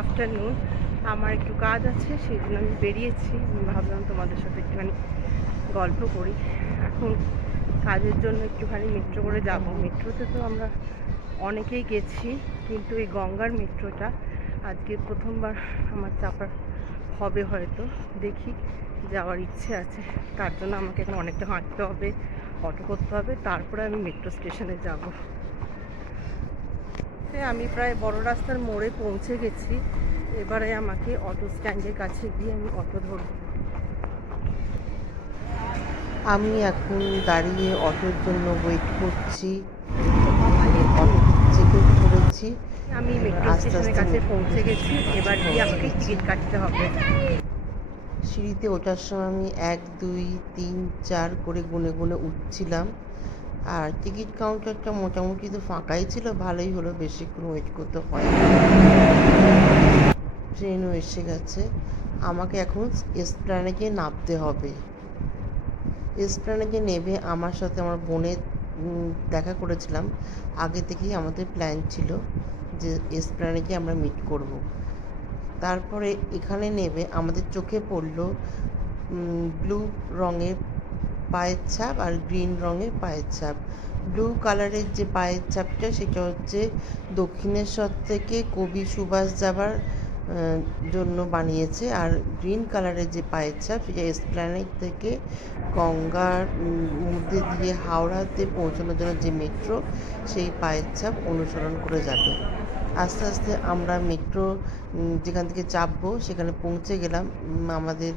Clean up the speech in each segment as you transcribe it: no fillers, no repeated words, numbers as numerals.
Afternoon. আমার একটু কাজ আছে, সেই জন্য আমি বেরিয়েছি। আমি ভাবলাম তোমাদের সাথে একটুখানি গল্প করি। এখন কাজের জন্য একটুখানি মেট্রো করে যাব। মেট্রোতে তো আমরা অনেকেই গেছি, কিন্তু এই গঙ্গার মেট্রোটা আজকে প্রথমবার আমার চাপার হবে হয়তো। দেখি, যাওয়ার ইচ্ছে আছে। তার জন্য আমাকে এখন অনেকটা হাঁটতে হবে, অটো করতে হবে, তারপরে আমি মেট্রো স্টেশনে যাব। আমি প্রায় বড় রাস্তার মোড়ে পৌঁছে গেছি। এবারে আমাকে অটো স্ট্যান্ডের কাছে গিয়ে আমি অটো ধরব। আমি এখন দাঁড়িয়ে অটোর জন্য ওয়েট করছি। অটো চেক করেছি, আমি এবার মেট্রো আস্তে স্টেশনের আস্তে কাছে মেট্রো পৌঁছে গেছি। এবার গিয়ে পৌঁছে আমাকে গেছি। টিকিট কাটতে হবে। সিঁড়িতে ওঠার সময় আমি 1 2 3 4 করে গুনে গুনে উঠছিলাম। আর টিকিট কাউন্টারটা মোটামুটি তো ফাঁকাই ছিল, ভালোই হলো, বেশিক্ষণ ওয়েট করতে হয়। ট্রেনও এসে গেছে। আমাকে এখন এসপ্ল্যানেডে নামতে হবে। এসপ্ল্যানেডে নেমে আমার সাথে আমার বোনের দেখা করেছিলাম। আগে থেকেই আমাদের প্ল্যান ছিল যে এসপ্ল্যানেডে আমরা মিট করব। তারপরে এখানে নেমে আমাদের চোখে পড়ল ব্লু রঙের পায়ের ছাপ আর গ্রিন রঙের পায়ের ছাপ। ব্লু কালারের যে পায়ের ছাপটা, সেটা হচ্ছে দক্ষিণেশ্বর থেকে কবি সুভাষ যাবার জন্য বানিয়েছে। আর গ্রিন কালারের যে পায়ের ছাপ, সেটা এসপ্ল্যানেড থেকে গঙ্গার মধ্যে দিয়ে হাওড়াতে পৌঁছানোর জন্য যে মেট্রো, সেই পায়ের ছাপ অনুসরণ করে যাবে। আস্তে আস্তে আমরা মেট্রো যেখান থেকে চাপবো সেখানে পৌঁছে গেলাম। আমাদের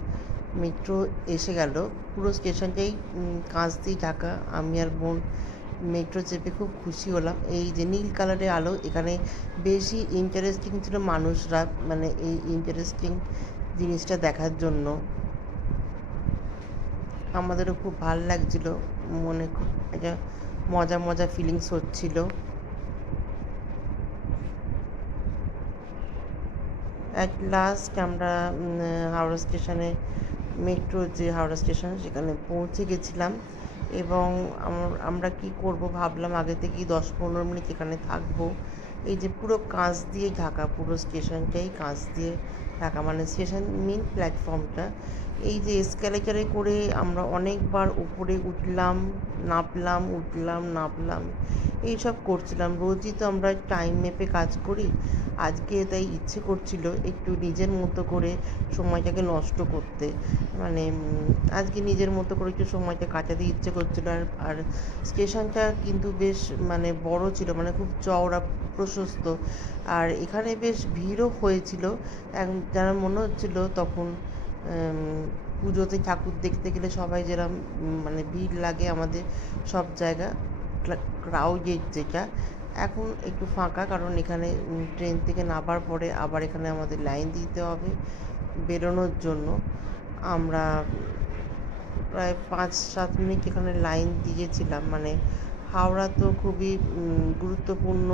মেট্রো এসে গেল। পুরো স্টেশনটাই কাঁচ দিয়ে ঢাকা। আমি আর বোন মেট্রো চেপে খুব খুশি হলাম। এই যে নীল কালারের আলো, এখানে বেশি ইন্টারেস্টিং ছিল মানুষরা, মানে এই ইন্টারেস্টিং জিনিসটা দেখার জন্য। আমাদেরও খুব ভাল লাগছিল, মনে খুব একটা মজা মজা ফিলিংস হচ্ছিল। অ্যাট লাস্ট আমরা হাওড়া স্টেশনে, মেট্রো যে হাওড়া স্টেশন, সেখানে পৌঁছে গেছিলাম। এবং আমরা কি করব ভাবলাম, আগে থেকেই 10-15 মিনিট এখানে থাকবো। এই যে পুরো কাঁচ দিয়ে ঢাকা, পুরো স্টেশনটাই কাঁচ দিয়ে ঢাকা, মানে স্টেশন মেন প্ল্যাটফর্মটা। এই যে এসক্যালেটারে করে আমরা অনেকবার উপরে উঠলাম নামলাম, উঠলাম নামলাম, এইসব করছিলাম। রোজই তো আমরা টাইম মেপে কাজ করি, আজকে তাই ইচ্ছে করছিল একটু নিজের মতো করে সময়টাকে নষ্ট করতে। মানে আজকে নিজের মতো করে একটু সময়টা কাটাতে ইচ্ছে করছিল। আর স্টেশনটা কিন্তু বেশ মানে বড় ছিল, মানে খুব চওড়া প্রশস্ত। আর এখানে বেশ ভিড়ও হয়েছিল, যেন মনে হচ্ছিল তখন পুজোতে ঠাকুর দেখতে গেলে সবাই যেরকম মানে ভিড় লাগে আমাদের সব জায়গা, ক্রাউডেড যেটা। এখন একটু ফাঁকা, কারণ এখানে ট্রেন থেকে নামার পরে আবার এখানে আমাদের লাইন দিতে হবে বেরোনোর জন্য। আমরা প্রায় 5-7 মিনিট এখানে লাইন দিয়েছিলাম। মানে হাওড়া তো খুবই গুরুত্বপূর্ণ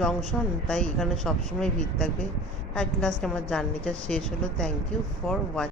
জংশন, তাই এখানে সবসময় ভিড় থাকবে। অ্যাট লাস্ট আমার জার্নিটা শেষ হলো। Thank you for watching.